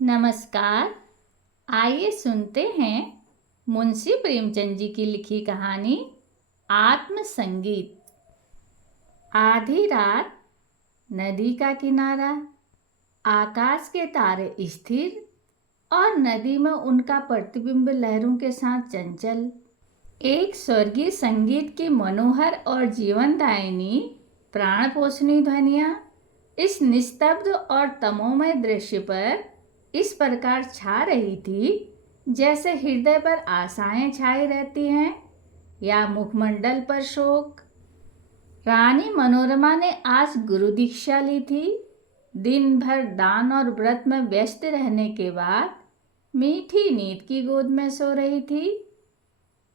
नमस्कार। आइए सुनते हैं मुंशी प्रेमचंद जी की लिखी कहानी आत्म संगीत। आधी रात, नदी का किनारा, आकाश के तारे स्थिर और नदी में उनका प्रतिबिंब लहरों के साथ चंचल। एक स्वर्गीय संगीत की मनोहर और जीवनदायिनी प्राण पोषणी ध्वनियाँ इस निस्तब्ध और तमोमय दृश्य पर इस प्रकार छा रही थी जैसे हृदय पर आशाएं छाई रहती हैं या मुखमंडल पर शोक। रानी मनोरमा ने आज गुरु दीक्षा ली थी। दिन भर दान और व्रत में व्यस्त रहने के बाद मीठी नींद की गोद में सो रही थी।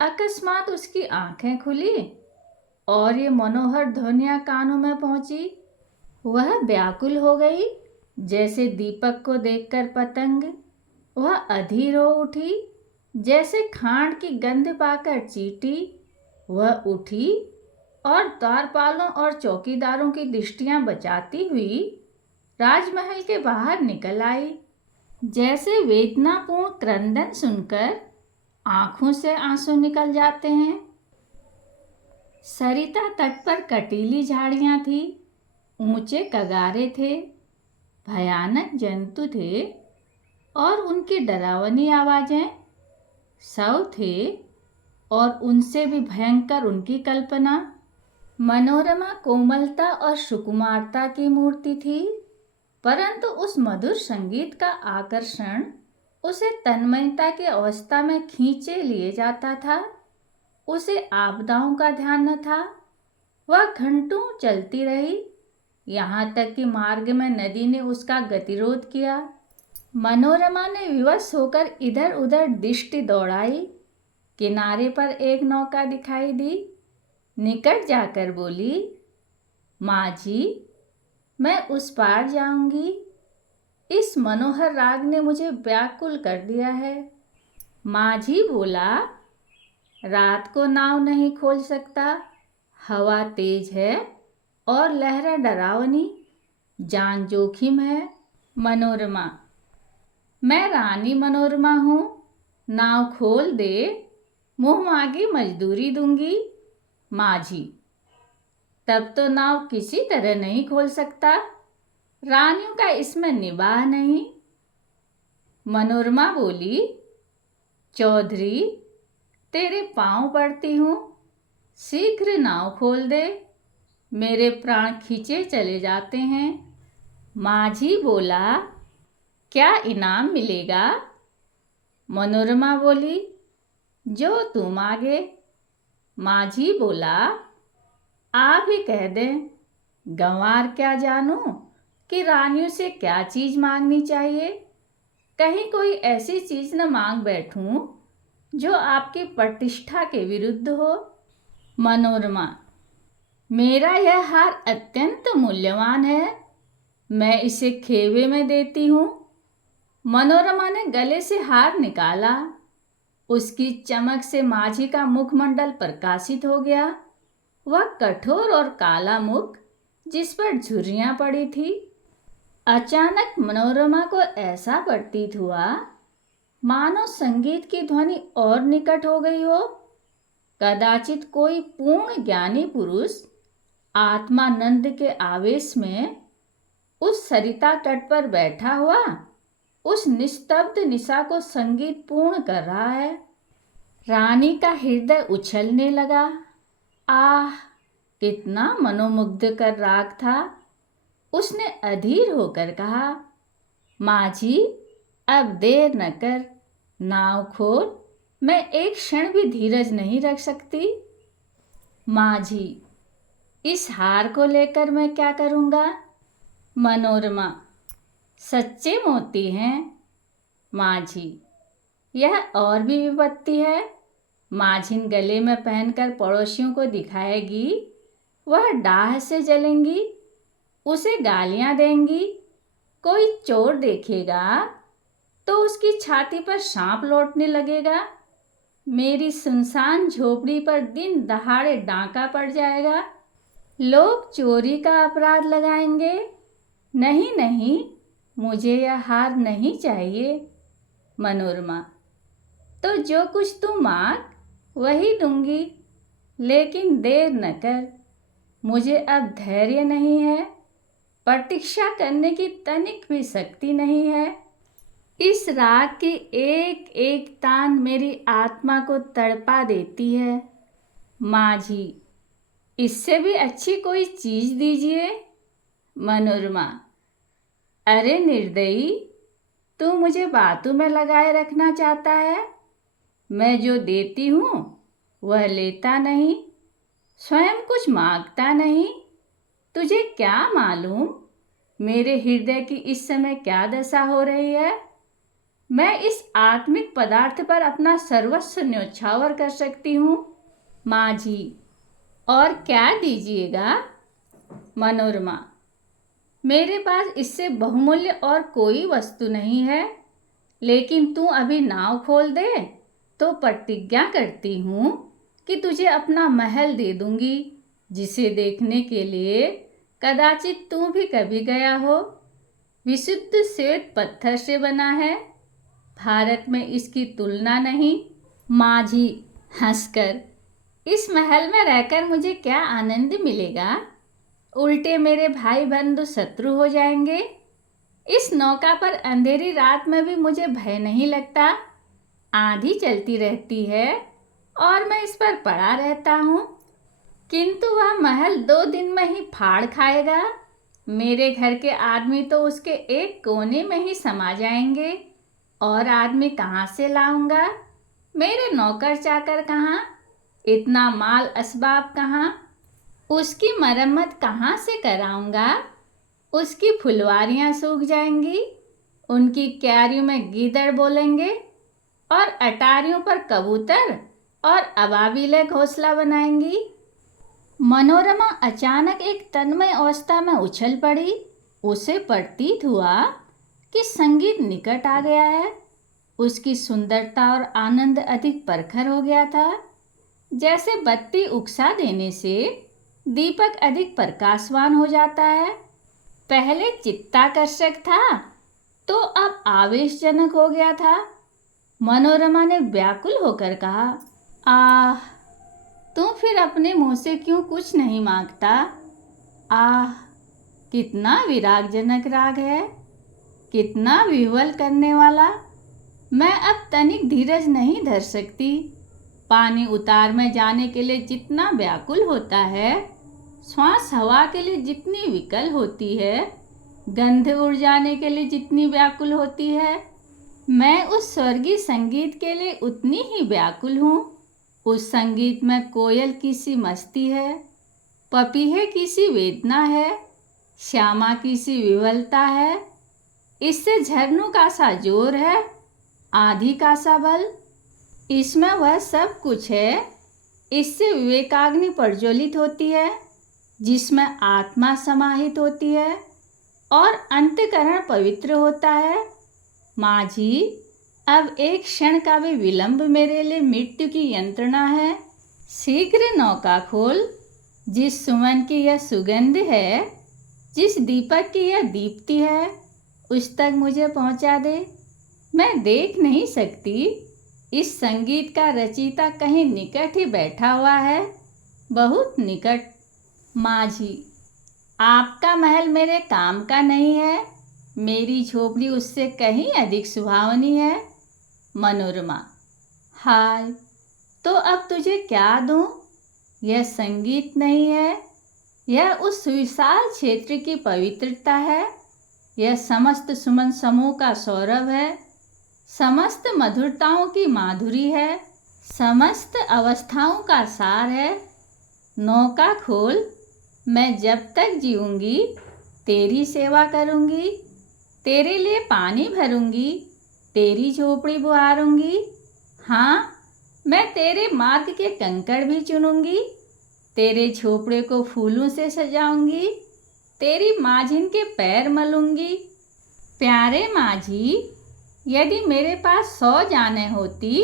अकस्मात उसकी आंखें खुली और ये मनोहर ध्वनियाँ कानों में पहुंची। वह व्याकुल हो गई जैसे दीपक को देखकर पतंग। वह अधीर हो उठी जैसे खांड की गंध पाकर चींटी। वह उठी और द्वारपालों और चौकीदारों की दृष्टियां बचाती हुई राजमहल के बाहर निकल आई। जैसे वेदनापूर्ण क्रंदन सुनकर आंखों से आंसू निकल जाते हैं। सरिता तट पर कटीली झाड़ियां थी, ऊंचे कगारे थे, भयानक जंतु थे और उनकी डरावनी आवाजें। शव थे और उनसे भी भयंकर उनकी कल्पना। मनोरमा कोमलता और सुकुमारता की मूर्ति थी, परंतु उस मधुर संगीत का आकर्षण उसे तन्मयता की अवस्था में खींचे लिए जाता था। उसे आपदाओं का ध्यान न था। वह घंटों चलती रही, यहाँ तक कि मार्ग में नदी ने उसका गतिरोध किया। मनोरमा ने विवश होकर इधर उधर दृष्टि दौड़ाई। किनारे पर एक नौका दिखाई दी। निकट जाकर बोली, माँ जी, मैं उस पार जाऊंगी। इस मनोहर राग ने मुझे व्याकुल कर दिया है। माझी बोला, रात को नाव नहीं खोल सकता, हवा तेज है और लहरें डरावनी, जान जोखिम है। मनोरमा, मैं रानी मनोरमा हूँ, नाव खोल दे, मुँह मांगी मजदूरी दूंगी। माझी, तब तो नाव किसी तरह नहीं खोल सकता, रानियों का इसमें निबाह नहीं। मनोरमा बोली, चौधरी, तेरे पांव पड़ती हूँ, शीघ्र नाव खोल दे, मेरे प्राण खींचे चले जाते हैं। माझी बोला, क्या इनाम मिलेगा? मनोरमा बोली, जो तू मांगे। माझी बोला, आप ही कह दें, गंवार क्या जानूं कि रानियों से क्या चीज़ मांगनी चाहिए। कहीं कोई ऐसी चीज़ न मांग बैठूं जो आपकी प्रतिष्ठा के विरुद्ध हो। मनोरमा, मेरा यह हार अत्यंत मूल्यवान है, मैं इसे खेवे में देती हूँ। मनोरमा ने गले से हार निकाला। उसकी चमक से माझी का मुखमंडल प्रकाशित हो गया। वह कठोर और काला मुख जिस पर झुर्रियाँ पड़ी थी। अचानक मनोरमा को ऐसा प्रतीत हुआ मानो संगीत की ध्वनि और निकट हो गई हो। कदाचित कोई पूर्ण ज्ञानी पुरुष आत्मानंद के आवेश में उस सरिता तट पर बैठा हुआ उस निस्तब्ध निशा को संगीत पूर्ण कर रहा है। रानी का हृदय उछलने लगा। आह, कितना मनोमुग्धकर राग था। उसने अधीर होकर कहा, माझी, अब देर न कर, नाव खोल, मैं एक क्षण भी धीरज नहीं रख सकती। माझी, इस हार को लेकर मैं क्या करूँगा? मनोरमा, सच्चे मोती हैं। माझी, यह और भी विपत्ति है। माझिन गले में पहनकर पड़ोसियों को दिखाएगी, वह डाह से जलेंगी, उसे गालियां देंगी। कोई चोर देखेगा तो उसकी छाती पर सांप लौटने लगेगा। मेरी सुनसान झोपड़ी पर दिन दहाड़े डांका पड़ जाएगा। लोग चोरी का अपराध लगाएंगे। नहीं नहीं, मुझे यह हार नहीं चाहिए। मनोरमा, तो जो कुछ तू मांग वही दूंगी, लेकिन देर न कर। मुझे अब धैर्य नहीं है, प्रतीक्षा करने की तनिक भी शक्ति नहीं है। इस राग की एक एक तान मेरी आत्मा को तड़पा देती है। माझी, इससे भी अच्छी कोई चीज दीजिए। मनोरमा, अरे निर्दयी, तू मुझे बातों में लगाए रखना चाहता है। मैं जो देती हूँ वह लेता नहीं, स्वयं कुछ मांगता नहीं। तुझे क्या मालूम मेरे हृदय की इस समय क्या दशा हो रही है। मैं इस आत्मिक पदार्थ पर अपना सर्वस्व न्योछावर कर सकती हूँ। माझी, और क्या दीजिएगा। मनोरमा, मेरे पास इससे बहुमूल्य और कोई वस्तु नहीं है, लेकिन तू अभी नाव खोल दे तो प्रतिज्ञा करती हूँ कि तुझे अपना महल दे दूंगी, जिसे देखने के लिए कदाचित तू भी कभी गया हो। विशुद्ध श्वेत पत्थर से बना है, भारत में इसकी तुलना नहीं। माझी हंसकर, इस महल में रहकर मुझे क्या आनंद मिलेगा, उल्टे मेरे भाई बंधु शत्रु हो जाएंगे। इस नौका पर अंधेरी रात में भी मुझे भय नहीं लगता। आंधी चलती रहती है और मैं इस पर पड़ा रहता हूँ, किंतु वह महल 2 दिन में ही फाड़ खाएगा। मेरे घर के आदमी तो उसके एक कोने में ही समा जाएंगे, और आदमी कहाँ से लाऊंगा। मेरे नौकर चाकर कहाँ, इतना माल असबाब कहाँ, उसकी मरम्मत कहाँ से कराऊंगा। उसकी फुलवारियाँ सूख जाएंगी, उनकी क्यारियों में गीदड़ बोलेंगे, और अटारियों पर कबूतर और अबाबिले घोंसला बनाएंगी। मनोरमा अचानक एक तन्मय अवस्था में उछल पड़ी। उसे प्रतीत हुआ कि संगीत निकट आ गया है। उसकी सुंदरता और आनंद अधिक प्रखर हो गया था। जैसे बत्ती उकसा देने से दीपक अधिक प्रकाशवान हो जाता है। पहले चित्ताकर्षक था तो अब आवेशजनक हो गया था। मनोरमा ने व्याकुल होकर कहा, आह, तू फिर अपने मुंह से क्यों कुछ नहीं मांगता। आह, कितना विरागजनक राग है, कितना विह्वल करने वाला। मैं अब तनिक धीरज नहीं धर सकती। पानी उतार में जाने के लिए जितना व्याकुल होता है, श्वास हवा के लिए जितनी विकल होती है, गंध उड़ जाने के लिए जितनी व्याकुल होती है, मैं उस स्वर्गीय संगीत के लिए उतनी ही व्याकुल हूँ। उस संगीत में कोयल की सी मस्ती है, पपीहे की सी वेदना है, श्यामा की सी विवलता है। इससे झरनों का सा जोर है, आंधी का सा बल। इसमें वह सब कुछ है। इससे विवेकाग्नि प्रज्वलित होती है, जिसमें आत्मा समाहित होती है और अंतःकरण पवित्र होता है। माझी, अब एक क्षण का भी विलंब मेरे लिए मृत्यु की यंत्रणा है। शीघ्र नौका खोल। जिस सुमन की यह सुगंध है, जिस दीपक की यह दीप्ति है, उस तक मुझे पहुंचा दे। मैं देख नहीं सकती, इस संगीत का रचयिता कहीं निकट ही बैठा हुआ है, बहुत निकट। माझी, आपका महल मेरे काम का नहीं है, मेरी झोपड़ी उससे कहीं अधिक सुहावनी है। मनोरमा, हाय, तो अब तुझे क्या दूं। यह संगीत नहीं है, यह उस विशाल क्षेत्र की पवित्रता है। यह समस्त सुमन समूह का सौरभ है, समस्त मधुरताओं की माधुरी है, समस्त अवस्थाओं का सार है। नौका खोल। मैं जब तक जीऊंगी तेरी सेवा करूंगी, तेरे लिए पानी भरूंगी, तेरी झोपड़ी बुहारूंगी। हाँ, मैं तेरे मार्ग के कंकड़ भी चुनूंगी, तेरे झोपड़े को फूलों से सजाऊंगी, तेरी माझिन के पैर मलूंगी। प्यारे माझी, यदि मेरे पास 100 जानें होती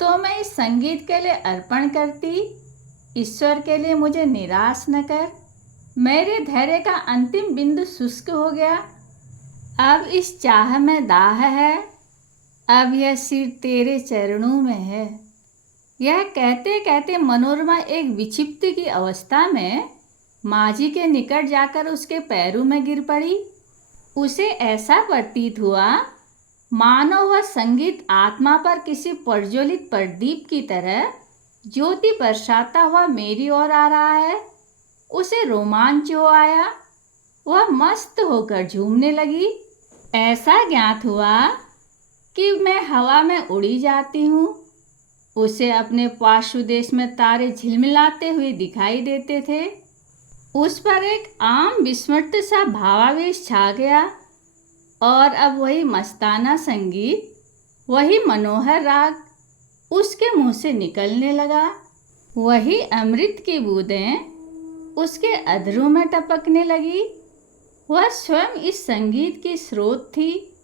तो मैं इस संगीत के लिए अर्पण करती। ईश्वर के लिए मुझे निराश न कर। मेरे धैर्य का अंतिम बिंदु शुष्क हो गया। अब इस चाह में दाह है, अब यह सिर तेरे चरणों में है। यह कहते कहते मनोरमा एक विक्षिप्त की अवस्था में माँ जी के निकट जाकर उसके पैरों में गिर पड़ी। उसे ऐसा प्रतीत हुआ मानो वह संगीत आत्मा पर किसी प्रज्वलित प्रदीप की तरह ज्योति बरसाता हुआ मेरी ओर आ रहा है। उसे रोमांच हो आया, वह मस्त होकर झूमने लगी। ऐसा ज्ञात हुआ कि मैं हवा में उड़ी जाती हूँ। उसे अपने पार्श्वदेश में तारे झिलमिलाते हुए दिखाई देते थे। उस पर एक आम विस्मृत सा भावावेश छा गया और अब वही मस्ताना संगीत, वही मनोहर राग उसके मुंह से निकलने लगा। वही अमृत की बूंदें उसके अधरों में टपकने लगी। वह स्वयं इस संगीत की स्रोत थी।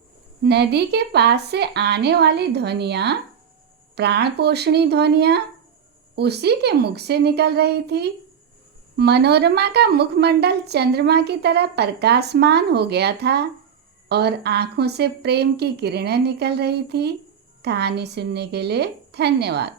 नदी के पास से आने वाली ध्वनियाँ, प्राणपोषणी ध्वनियाँ उसी के मुख से निकल रही थी। मनोरमा का मुखमंडल चंद्रमा की तरह प्रकाशमान हो गया था और आंखों से प्रेम की किरणें निकल रही थी। कहानी सुनने के लिए धन्यवाद।